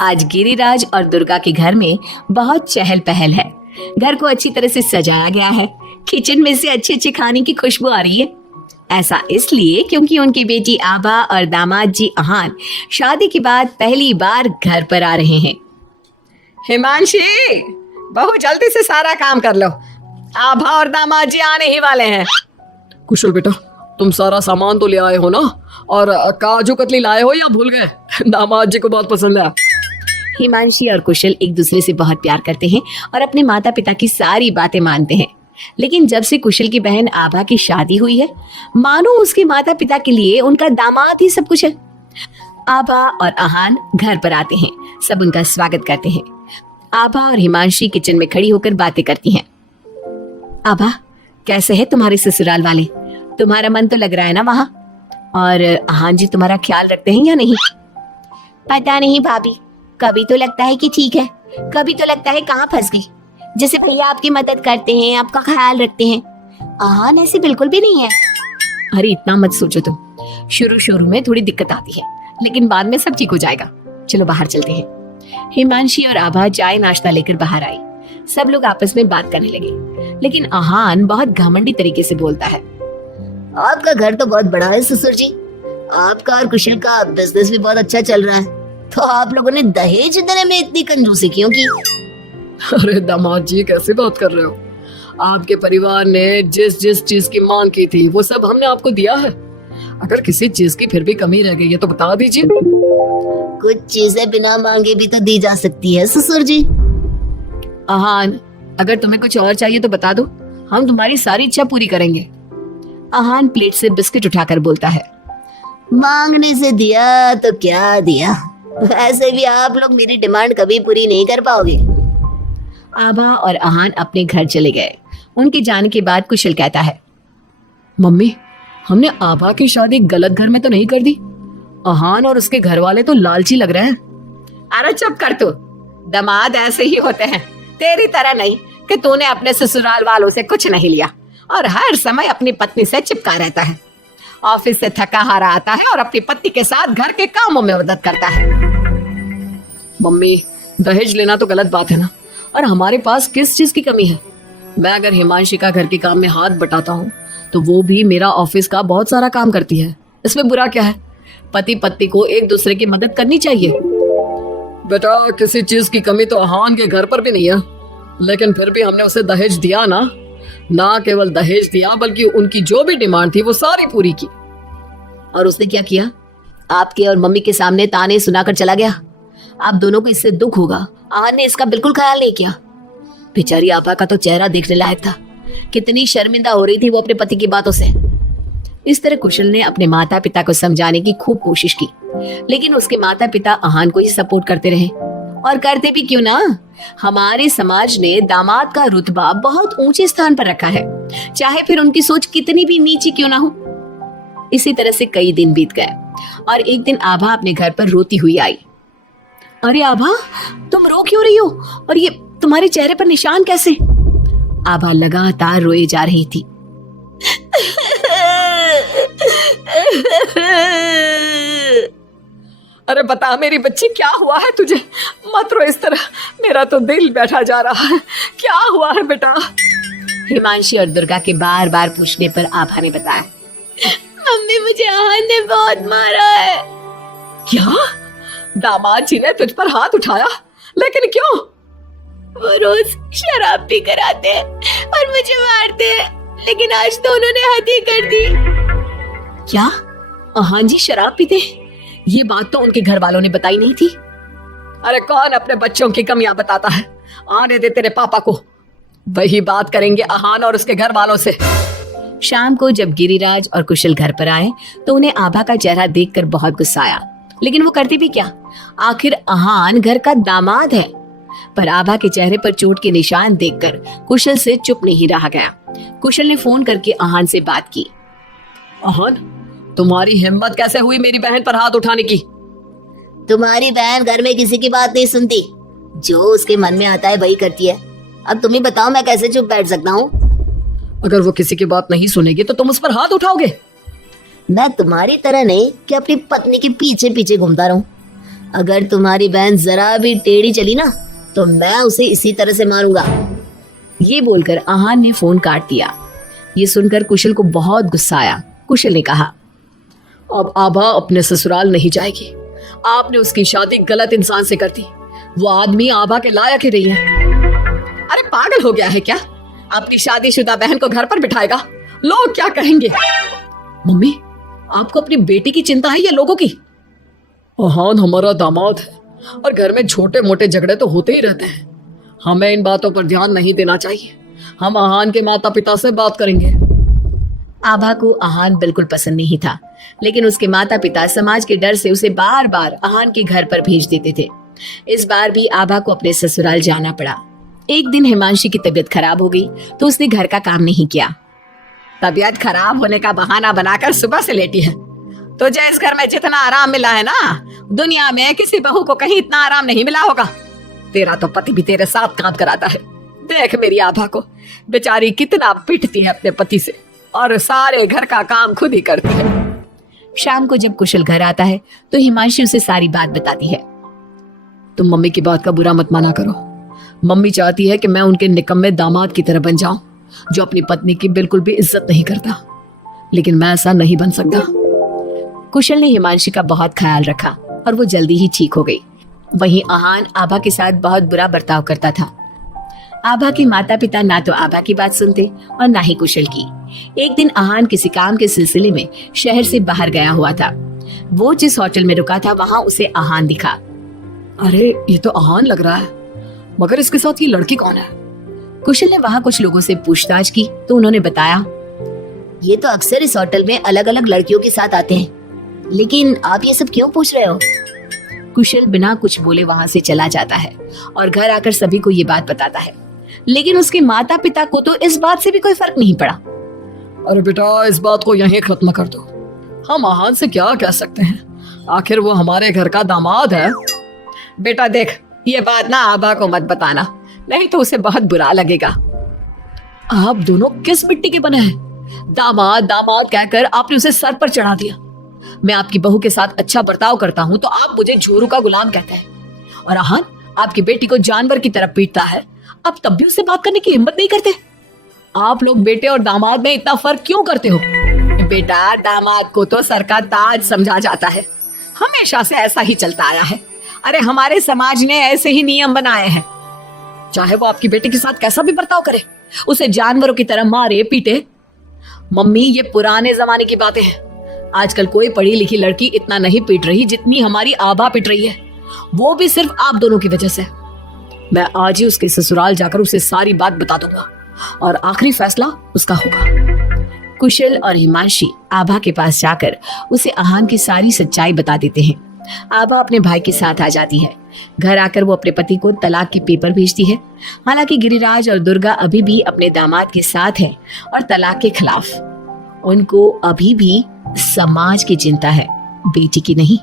आज गिरिराज और दुर्गा के घर में बहुत चहल पहल है। घर को अच्छी तरह से सजाया गया है। किचन में से अच्छे अच्छे खाने की खुशबू आ रही है। ऐसा इसलिए क्योंकि उनकी बेटी आभा और दामाद जी अहान शादी के बाद पहली बार घर पर आ रहे हैं। हिमांशी, बहुत जल्दी से सारा काम कर लो। आभा और दामाद जी आने ही वाले हैं। कुशल बेटा, तुम सारा सामान तो ले आए हो ना? और काजू कतली लाए हो या भूल गए? दामाद जी को बहुत पसंद है। हिमांशी और कुशल एक दूसरे से बहुत प्यार करते हैं और अपने माता पिता की सारी बातें मानते हैं। लेकिन जब से कुशल की बहन आभा की शादी हुई है, मानो उसके माता पिता के लिए उनका दामाद ही सब कुछ है। आभा और अहान घर पर आते हैं। सब उनका स्वागत करते हैं। आभा और हिमांशी किचन में खड़ी होकर बातें करती हैं। आभा, कैसे है तुम्हारे ससुराल वाले? तुम्हारा मन तो लग रहा है ना वहाँ? और अहान जी तुम्हारा ख्याल रखते हैं या नहीं? पता नहीं भाभी, कभी तो लगता है कि ठीक है, कभी तो लगता है कहाँ फंस गई। जैसे भैया आपकी मदद करते हैं, आपका ख्याल रखते हैं, आहान ऐसी बिल्कुल भी नहीं है। अरे इतना मत सोचो तुम। शुरू में थोड़ी दिक्कत आती है, लेकिन बाद में सब ठीक हो जाएगा। चलो बाहर चलते हैं। हिमांशी और आभा चाय नाश्ता लेकर बाहर आई। सब लोग आपस में बात करने लगे, लेकिन अहान बहुत घमंडी तरीके से बोलता है। आपका घर तो बहुत बड़ा है ससुर जी। आपका और कुशल का बिजनेस भी बहुत अच्छा चल रहा है, तो आप लोगों ने दहेज देने में इतनी कंजूसी क्यों की? अरे दामाद जी, कैसे बात कर रहे हो? आपके परिवार ने जिस जिस चीज की मांग की थी वो सब हमने आपको दिया है। अगर किसी चीज की फिर भी कमी रह गई है तो बता दीजिए। कुछ चीजें बिना मांगे भी तो दी जा सकती है ससुर जी। अहान, अगर तुम्हें कुछ और चाहिए तो बता दो, हम तुम्हारी सारी इच्छा पूरी करेंगे। अहान प्लेट से बिस्किट उठाकर बोलता है। मांगने से दिया तो क्या दिया, वैसे भी आप लोग मेरी डिमांड कभी पूरी नहीं कर पाओगे। आभा और अहान अपने घर चले गए। उनके जाने के बाद कुशल कहता है, मम्मी, हमने आभा की शादी गलत घर में तो नहीं कर दी? अहान और उसके घर वाले तो लालची लग रहे हैं। अरे चुप कर तू। दामाद ऐसे ही होते हैं, तेरी तरह नहीं कि तूने अपने ससुराल वालों से कुछ नहीं लिया और हर समय अपनी पत्नी से चिपका रहता है। ऑफिस से थका हारा आता है और अपनी पत्नी के साथ घर के कामों में मदद करता है। मम्मी, दहेज लेना तो गलत बात है ना? और हमारे पास किस चीज की कमी है? मैं अगर हिमांशी का घर के काम में हाथ बटाता हूँ तो वो भी मेरा ऑफिस का बहुत सारा काम करती है। इसमें बुरा क्या है? पति पत्नी को एक दूसरे की मदद करनी चाहिए। बेटा, किसी चीज की कमी तो अहान के घर पर भी नहीं है, लेकिन फिर भी हमने उसे दहेज दिया ना। ना केवल दहेज दिया बल्कि उनकी जो भी डिमांड थी वो सारी पूरी की। और उसने क्या किया? आपके और मम्मी के सामने ताने सुनाकर चला गया। आप दोनों को इससे दुख होगा। अहान ने इसका बिल्कुल ख्याल नहीं किया। बेचारी आभा का तो चेहरा देखने लायक था। कितनी शर्मिंदा हो रही थी वो अपने पति की बातों से। इस तरह कुशल ने अपने माता पिता को समझाने की खूब कोशिश की, लेकिन उसके माता पिता अहान को ही सपोर्ट करते रहे। और करते भी क्यों ना, हमारे समाज ने दामाद का रुतबा बहुत ऊंचे स्थान पर रखा है, चाहे फिर उनकी सोच कितनी भी नीची क्यों ना हो। इसी तरह से कई दिन बीत गए और एक दिन आभा अपने घर पर रोती हुई आई। अरे आभा, तुम रो क्यों रही हो? और ये तुम्हारे चेहरे पर निशान कैसे? आभा लगातार रोए जा रही थी। अरे बता मेरी बच्ची, क्या हुआ है तुझे? मत रो इस तरह, मेरा तो दिल बैठा जा रहा है। क्या हुआ है बेटा? हिमांशी और दुर्गा के बार बार पूछने पर आभा ने बताया, मम्मी, मुझे आहान ने बहुत मारा है। क्या? दामाद जी ने तुझ पर हाथ उठाया? लेकिन क्यों? वो रोज शराब पी कर आते हैं और मुझे मारते हैं, लेकिन आज तो उन्होंने हद ही कर दी। क्या अहान जी शराब पीते? ये बात तो उनके घर वालों ने बताई नहीं थी। अरे कौन अपने बच्चों की कमियां बताता है? आने दे तेरे पापा को, वही बात करेंगे अहान और उसके घर वालों से। शाम को जब गिरिराज और कुशल घर पर आए तो उन्हें आभा का चेहरा देखकर बहुत गुस्सा आया, लेकिन वो करते भी क्या? आखिर अहान घर का दामाद है। पर आभा के चेहरे पर चोट के निशान देखकर कुशल से चुप नहीं रहा गया। कुशल ने फोन करके अहान से बात की। अहान, तुम्हारी हिम्मत कैसे हुई मेरी बहन पर हाथ उठाने की? तुम्हारी बहन घर में किसी की बात नहीं सुनती, जो उसके मन में आता है वही करती है। अब तुम ही बताओ, मैं कैसे चुप बैठ सकता हूँ? अगर वो किसी की बात नहीं सुनेगी तो तुम उस पर हाथ उठाओगे? मैं तुम्हारी तरह नहीं कि अपनी पत्नी के पीछे पीछे घूमता रहूं। अगर तुम्हारी बहन जरा भी टेढ़ी चली ना तो मैं उसे इसी तरह से मारूंगा। ये बोलकर आहान ने फोन काट दिया। ये सुनकर कुशल को बहुत गुस्सा आया। कुशल ने कहा, अब आभा अपने ससुराल नहीं जाएगी। आपने उसकी शादी गलत इंसान से कर दी। वो आदमी आभा के लायक ही नहीं है। अरे पागल हो गया है क्या? अपनी शादीशुदा बहन को घर पर बिठाएगा? लोग क्या कहेंगे? मम्मी, आपको अपनी बेटी की चिंता है या लोगों की? आहान हमारा दामाद है और घर में छोटे मोटे झगड़े तो होते ही रहते हैं। हमें इन बातों पर ध्यान नहीं देना चाहिए। हम आहान के माता पिता से बात करेंगे। आभा को आहान बिल्कुल पसंद नहीं था, लेकिन उसके माता पिता समाज के डर से उसे बार बार आहान के घर पर भेज देते थे। इस बार भी आभा को अपने ससुराल जाना पड़ा। एक दिन हिमांशी की तबीयत खराब हो गई तो उसने घर का काम नहीं किया। तबीयत खराब होने का बहाना बनाकर सुबह से लेटी है। तुझे इस घर में जितना आराम मिला है ना, दुनिया में किसी बहू को कहीं इतना आराम नहीं मिला होगा। तेरा तो पति भी तेरे साथ काम कराता है। देख मेरी आभा को, बेचारी कितना पिटती है अपने पति से और सारे घर का काम खुद ही करती है। शाम को जब कुशल घर आता है तो हिमांशी उसे सारी बात बताती है। तुम मम्मी की बात का बुरा मत माना करो। मम्मी चाहती है कि मैं उनके निकम्मे दामाद की तरह बन जाऊं, जो अपनी पत्नी की बिल्कुल भी इज्जत नहीं करता, लेकिन मैं ऐसा नहीं बन सकता। कुशल ने हिमांशी का बहुत ख्याल रखा और वो जल्दी ही ठीक हो गई। वहीं आहान आभा के साथ बहुत बुरा बर्ताव करता था। आभा के माता पिता ना तो आभा की बात सुनते और ना ही कुशल की। एक दिन आहान किसी काम के सिलसिले में शहर से बाहर गया हुआ था। वो जिस होटल में रुका था वहां उसे आहान दिखा। अरे ये तो आहान लग रहा है, मगर इसके साथ ये लड़की कौन है? कुशल ने वहां कुछ लोगों से पूछताछ की तो उन्होंने बताया, ये तो अक्सर इस होटल में अलग अलग लड़कियों के साथ आते हैं, लेकिन आप ये सब क्यों पूछ रहे हो? कुशल बिना कुछ बोले वहां से चला जाता है और घर आकर सभी को ये बात बताता है, लेकिन उसके माता पिता को तो इस बात से भी कोई फर्क नहीं पड़ा। अरे बेटा, इस बात को यहीं खत्म कर दो। हम आहान से क्या कह सकते हैं, आखिर वो हमारे घर का दामाद है। बेटा देख, ये बात ना आभा को मत बताना, नहीं तो उसे बहुत बुरा लगेगा। आप दोनों किस मिट्टी के बने हैं? दामाद दामाद कहकर आपने उसे सर पर चढ़ा दिया। मैं आपकी बहू के साथ अच्छा बर्ताव करता हूँ तो आप मुझे झूरू का गुलाम कहते हैं। और आहान आपकी बेटी को जानवर की तरह पीटता है, आप तब भी उससे बात करने की हिम्मत नहीं करते। आप लोग बेटे और दामाद में इतना फर्क क्यों करते हो? बेटा, दामाद को तो सर का ताज समझा जाता है, हमेशा से ऐसा ही चलता आया है। अरे हमारे समाज ने ऐसे ही नियम बनाए हैं। चाहे वो आपकी बेटी के साथ कैसा भी बर्ताव करे, उसे जानवरों की तरह मारे पीटे। मम्मी, ये पुराने जमाने की बातें हैं। आजकल कोई पढ़ी लिखी लड़की इतना नहीं पीट रही जितनी हमारी आभा पीट रही है, वो भी सिर्फ आप दोनों की वजह से। मैं आज ही उसके ससुराल जाकर उसे सारी बात बता दूंगा और आखिरी फैसला उसका होगा। कुशल और हिमांशी आभा के पास जाकर उसे आहान की सारी सच्चाई बता देते हैं। आभा अपने भाई के साथ आ जाती है। घर आकर वो अपने पति को तलाक के पेपर भेजती है। हालांकि गिरिराज और दुर्गा अभी भी अपने दामाद के साथ हैं और तलाक के खिलाफ। उनको अभी भी समाज की चिंता है, बेटी की नहीं।